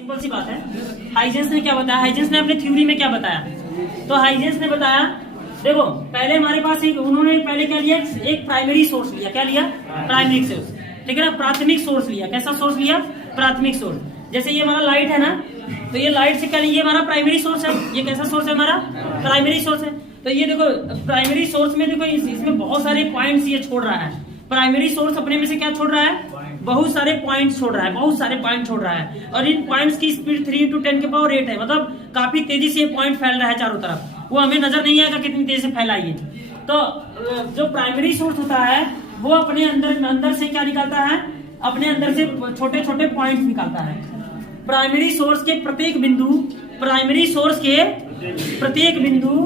Simple सी बात है। Huygens ने क्या बताया, हाइजेंस ने अपने थ्योरी में क्या बताया, तो हाइजेंस ने बताया देखो पहले हमारे पास एक उन्होंने पहले क्या लिया, एक प्राइमरी सोर्स लिया। क्या लिया? प्राइमरी सोर्स, ठीक है ना, प्राथमिक सोर्स लिया। कैसा सोर्स लिया? प्राथमिक सोर्स। जैसे ये हमारा लाइट है ना, तो ये लाइट से क्या लिया, ये हमारा प्राइमरी सोर्स है। ये कैसा सोर्स है? हमारा प्राइमरी सोर्स है। तो ये देखो प्राइमरी सोर्स में देखो इसमें बहुत सारे पॉइंट्स ये छोड़ रहा है। प्राइमरी सोर्स अपने में से क्या छोड़ रहा है? बहुत सारे पॉइंट छोड़ रहा है, बहुत सारे पॉइंट छोड़ रहा है। और इन पॉइंट्स की स्पीड 3 × 10 के पावर 8 है, मतलब काफी तेजी से ये पॉइंट फैल रहा है चारों तरफ। वो हमें नजर नहीं आएगा कितनी तेजी से फैला ये। तो जो प्राइमरी सोर्स होता है वो अपने अंदर से क्या निकालता है? अपने अंदर से छोटे छोटे पॉइंट्स निकालता है। प्राइमरी सोर्स के प्रत्येक बिंदु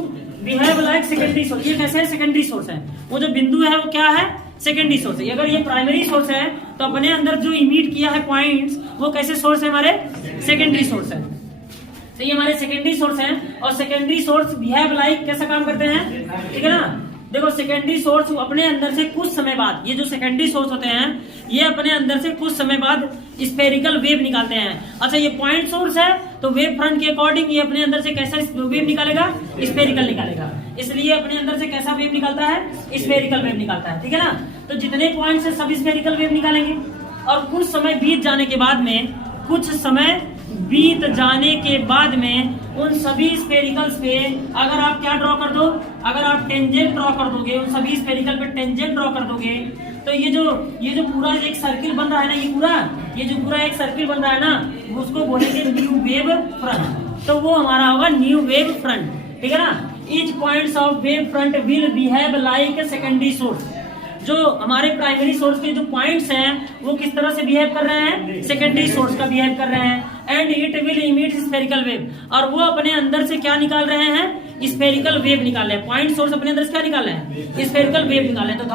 बिहेव लाइक सेकेंडरी सोर्स। ये कैसे है? सेकेंडरी सोर्स है। वो जो बिंदु है वो क्या है? सेकेंडरी सोर्स है। अगर ये प्राइमरी सोर्स है तो अपने अंदर जो इमिट किया है पॉइंट्स, वो कैसे सोर्स है? हमारे सेकेंडरी सोर्स है। तो ये हमारे सेकेंडरी सोर्स है। और सेकेंडरी सोर्स बिहेव लाइक कैसा काम करते हैं, ठीक है ना। देखो सेकेंडरी सोर्स अपने अंदर से कुछ समय बाद, ये जो सेकेंडरी सोर्स होते हैं ये अपने अंदर से कुछ समय बाद स्फेरिकल वेव निकालते हैं। अच्छा ये पॉइंट सोर्स है तो वेव फ्रंट के अकॉर्डिंग ये अपने अंदर से कैसा वेव निकालेगा? स्फेरिकल निकालेगा। इसलिए अपने अंदर से कैसा वेव निकालता है? स्फेरिकल वेव निकालता है, ठीक है ना। तो जितने पॉइंट है सब स्फेरिकल वेव निकालेंगे। और कुछ समय बीत जाने के बाद में उन सभी स्फेरिकल्स पे अगर आप क्या ड्रॉ कर दो, अगर आप टेंजेंट ड्रॉ कर दोगे, उन सभी स्फेरिकल पे टेंजेंट ड्रॉ कर दोगे, तो ये जो पूरा एक सर्किल बन रहा है ना, ये जो पूरा एक सर्किल बन रहा है ना, उसको बोलेंगे न्यू वेव फ्रंट। तो वो हमारा होगा न्यू वेव फ्रंट, ठीक है ना। Each points of wave front will behave like secondary source. जो हमारे प्राइमरी सोर्स के जो पॉइंट्स हैं वो किस तरह से बिहेव कर रहे हैं? सेकेंडरी सोर्स का बिहेव कर रहे हैं। And it will emit spherical wave, और वो अपने अंदर से क्या निकाल रहे हैं? स्फेरिकल वेव निकाल रहे हैं। पॉइंट सोर्स अपने अंदर से क्या निकाल रहे हैं? स्फेरिकल वेव निकाल रहे हैं। तो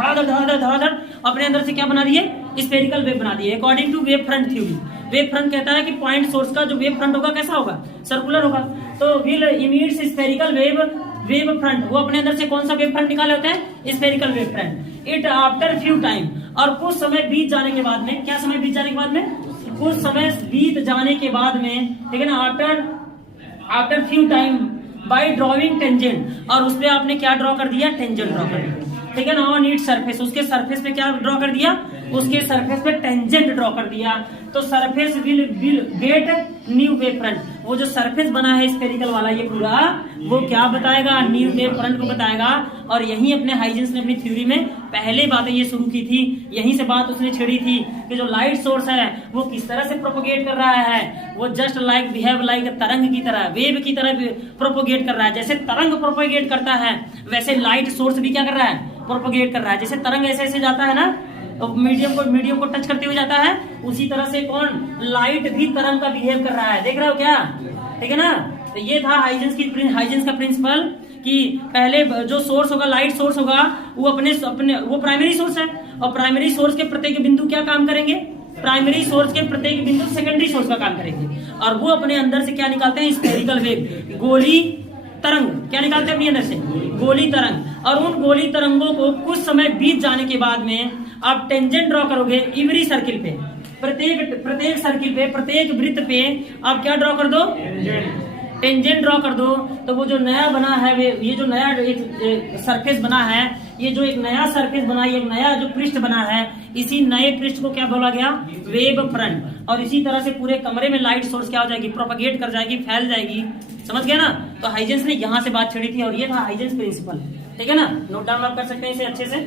धड़ाधड़ अपने अंदर से क्या बना दिए? स्फेरिकल वेव बना दिए। According to wave front theory, wave front कहता है कि पॉइंट सोर्स का जो वेव फ्रंट होगा कैसा होगा? सर्कुलर होगा। तो will emit spherical wave front, वो अपने अंदर से कौन सा वेव फ्रंट निकाले होते हैं? Spherical wave front. It after few time, और कुछ समय बीत जाने के बाद में, क्या समय बीत जाने के बाद में? कुछ समय बीत जाने के बाद में, ठीक है ना, after few time bye drawing tangent, और उसपे आपने क्या ड्रॉ कर दिया? टेंजेंट ड्रॉ कर दिया, ठीक है ना। ऑन इट सरफेस, उसके सरफेस पे क्या ड्रॉ कर दिया? उसके सरफेस पे टेंजेंट ड्रॉ कर दिया। तो surface will get new wave front. वो जो सरफेस बना है स्फेरिकल वाला ये पूरा, वो क्या बताएगा? न्यू वेव फ्रंट को बताएगा। और यही अपने हाइजेंस ने अपनी थ्योरी में पहले बातें ये शुरू की थी, यहीं से बात उसने छेड़ी थी कि जो लाइट सोर्स है वो किस तरह से प्रोपोगेट कर रहा है। वो जस्ट लाइक बिहेव लाइक तरंग की तरह, वेव की तरह प्रोपोगेट कर रहा है। जैसे तरंग प्रोपोगेट करता है वैसे लाइट सोर्स भी क्या कर रहा है? प्रोपोगेट कर रहा है। जैसे तरंग ऐसे ऐसे जाता है ना, मीडियम को टच करते हुए जाता है, उसी तरह से कौन? लाइट भी तरंग का बिहेव कर रहा है। देख रहे हो क्या? ठीक है ना। तो ये था हाइजेंस का प्रिंसिपल कि पहले जो सोर्स होगा, लाइट सोर्स होगा, वो वो प्राइमरी सोर्स है। और प्राइमरी सोर्स के प्रत्येक बिंदु क्या काम करेंगे? प्राइमरी सोर्स के प्रत्येक बिंदु सेकेंडरी सोर्स का काम करेंगे। और वो अपने अंदर से क्या निकालते हैं? स्फेरिकल वेव, गोली तरंग। क्या निकालते हैं अपने अंदर से? गोली तरंग। और उन गोली तरंगों को कुछ समय बीत जाने के बाद में आप टेंजेंट ड्रॉ करोगे एवरी सर्किल पे, प्रत्येक सर्किल पे, प्रत्येक वृत्त पे आप क्या ड्रॉ कर दो? टेंजेंट ड्रॉ कर दो। तो वो जो नया बना है, ये जो नया एक सरफेस बना है, ये जो एक नया सरफेस बना है, एक नया जो पृष्ठ बना है, इसी नए पृष्ठ को क्या बोला गया? Wave front. और इसी तरह से पूरे कमरे में लाइट सोर्स क्या हो जाएगी? प्रोपगेट कर जाएगी, फैल जाएगी। समझ गया ना। तो हाइजेंस ने यहाँ से बात छेड़ी थी और ये था हाइजेंस प्रिंसिपल, ठीक है ना। नोट डाउन आप कर सकते हैं इसे अच्छे से।